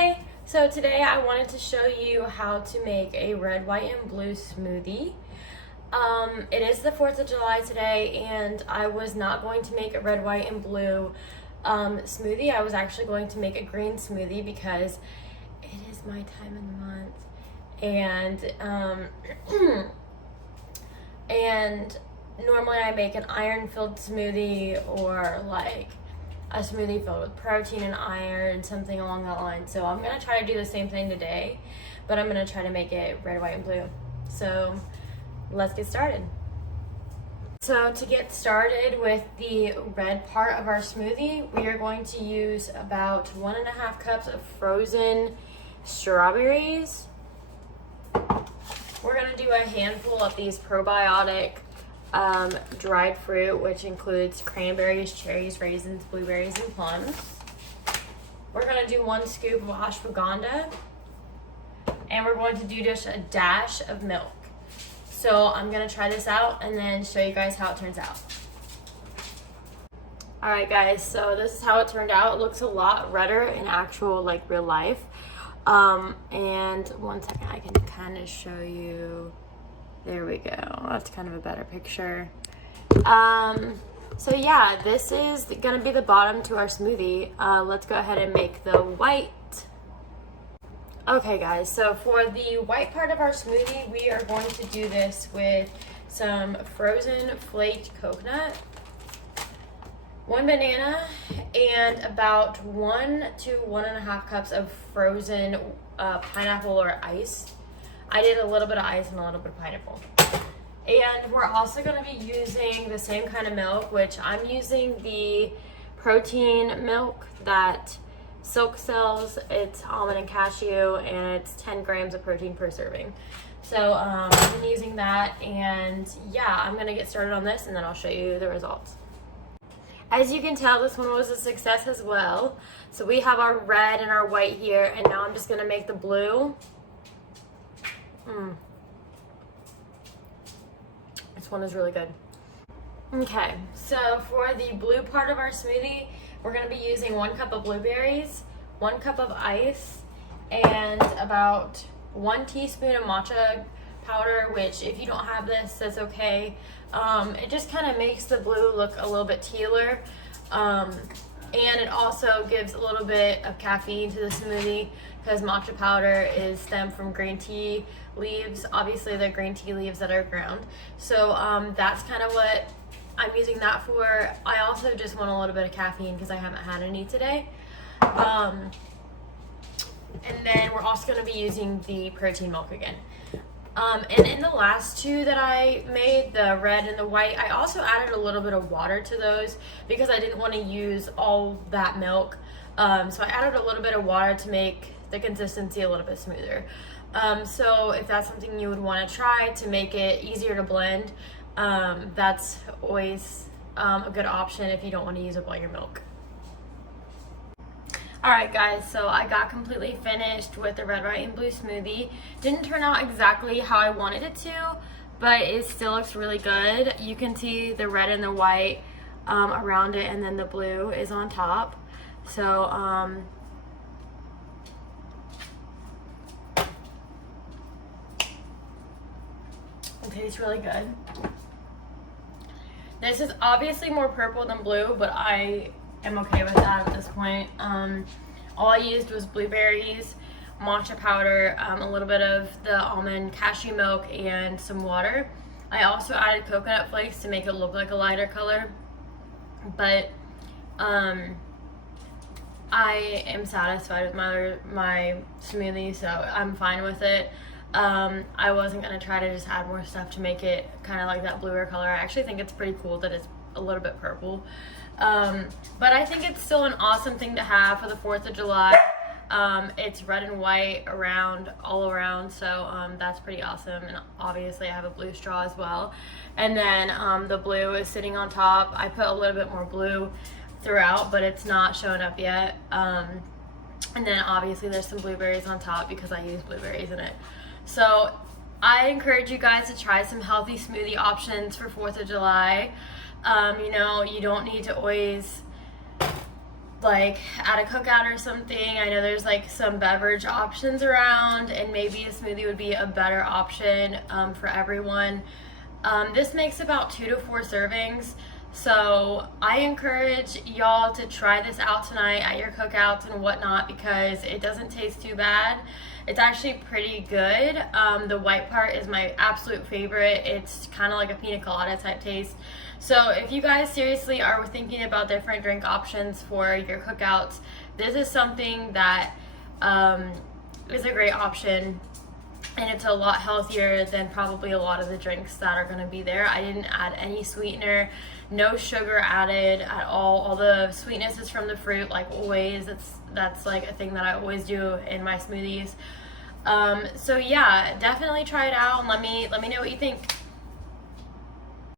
Hi! So today I wanted to show you how to make a red, white, and blue smoothie. It is the 4th of July today, and I was not going to make a red, white, and blue smoothie. I was actually going to make a green smoothie because it is my time of the month. And normally I make an iron-filled smoothie or like a smoothie filled with protein and iron, something along that line. So I'm gonna try to do the same thing today, but I'm gonna try to make it red, white, and blue. So let's get started. So to get started with the red part of our smoothie, we are going to use about 1.5 cups of frozen strawberries. We're gonna do a handful of these probiotic dried fruit, which includes cranberries, cherries, raisins, blueberries, and plums. We're going to do 1 scoop of ashwaganda, and we're going to do just a dash of milk. So I'm going to try this out and then show you guys how it turns out. Alright guys, so this is how it turned out. It looks a lot redder in actual like real life. And one second, I can kind of show you. There we go. That's kind of a better picture. So yeah, this is gonna be the bottom to our smoothie. Let's go ahead and make the white. Okay guys, so for the white part of our smoothie, we are going to do this with some frozen flaked coconut, 1 banana, and about 1 to 1.5 cups of frozen pineapple or ice. I did a little bit of ice and a little bit of pineapple. And we're also going to be using the same kind of milk, which I'm using the protein milk that Silk sells. It's almond and cashew, and it's 10 grams of protein per serving. So I've been using that, and yeah, I'm going to get started on this, and then I'll show you the results. As you can tell, this one was a success as well. So we have our red and our white here, and now I'm just going to make the blue. This one is really good. Okay, so for the blue part of our smoothie, we're going to be using 1 cup of blueberries, 1 cup of ice, and about 1 teaspoon of matcha powder, which if you don't have this, that's okay. It just kind of makes the blue look a little bit tealer. And it also gives a little bit of caffeine to the smoothie because matcha powder is stemmed from green tea leaves. Obviously, they're green tea leaves that are ground. So that's kind of what I'm using that for. I also just want a little bit of caffeine because I haven't had any today. And then we're also going to be using the protein milk again. And in the last two that I made, the red and the white, I also added a little bit of water to those because I didn't want to use all that milk. So I added a little bit of water to make the consistency a little bit smoother. So if that's something you would want to try to make it easier to blend, that's always a good option if you don't want to use up all your milk. Alright guys, so I got completely finished with the red, white, and blue smoothie. Didn't turn out exactly how I wanted it to, but it still looks really good. You can see the red and the white around it, and then the blue is on top. So it tastes really good. This is obviously more purple than blue, but I am okay with that at this point. All I used was blueberries, matcha powder, a little bit of the almond cashew milk, and some water. I also added coconut flakes to make it look like a lighter color, but I am satisfied with my smoothie, so I'm fine with it. I wasn't going to try to just add more stuff to make it kind of like that bluer color. I actually think it's pretty cool that it's a little bit purple. But I think it's still an awesome thing to have for the 4th of July. It's red and white all around, so that's pretty awesome. And obviously I have a blue straw as well. And then the blue is sitting on top. I put a little bit more blue throughout, but it's not showing up yet. And then obviously there's some blueberries on top because I use blueberries in it. So I encourage you guys to try some healthy smoothie options for 4th of July. You know, you don't need to always like at a cookout or something. I know there's like some beverage options around, and maybe a smoothie would be a better option for everyone. This makes about 2 to 4 servings. So I encourage y'all to try this out tonight at your cookouts and whatnot, because it doesn't taste too bad. It's actually pretty good. The white part is my absolute favorite. It's kind of like a pina colada type taste. So if you guys seriously are thinking about different drink options for your cookouts, this is something that is a great option. And it's a lot healthier than probably a lot of the drinks that are going to be there. I didn't add any sweetener, no sugar added at all the sweetness is from the fruit, like always. That's like a thing that I always do in my smoothies. So yeah, definitely try it out and let me know what you think.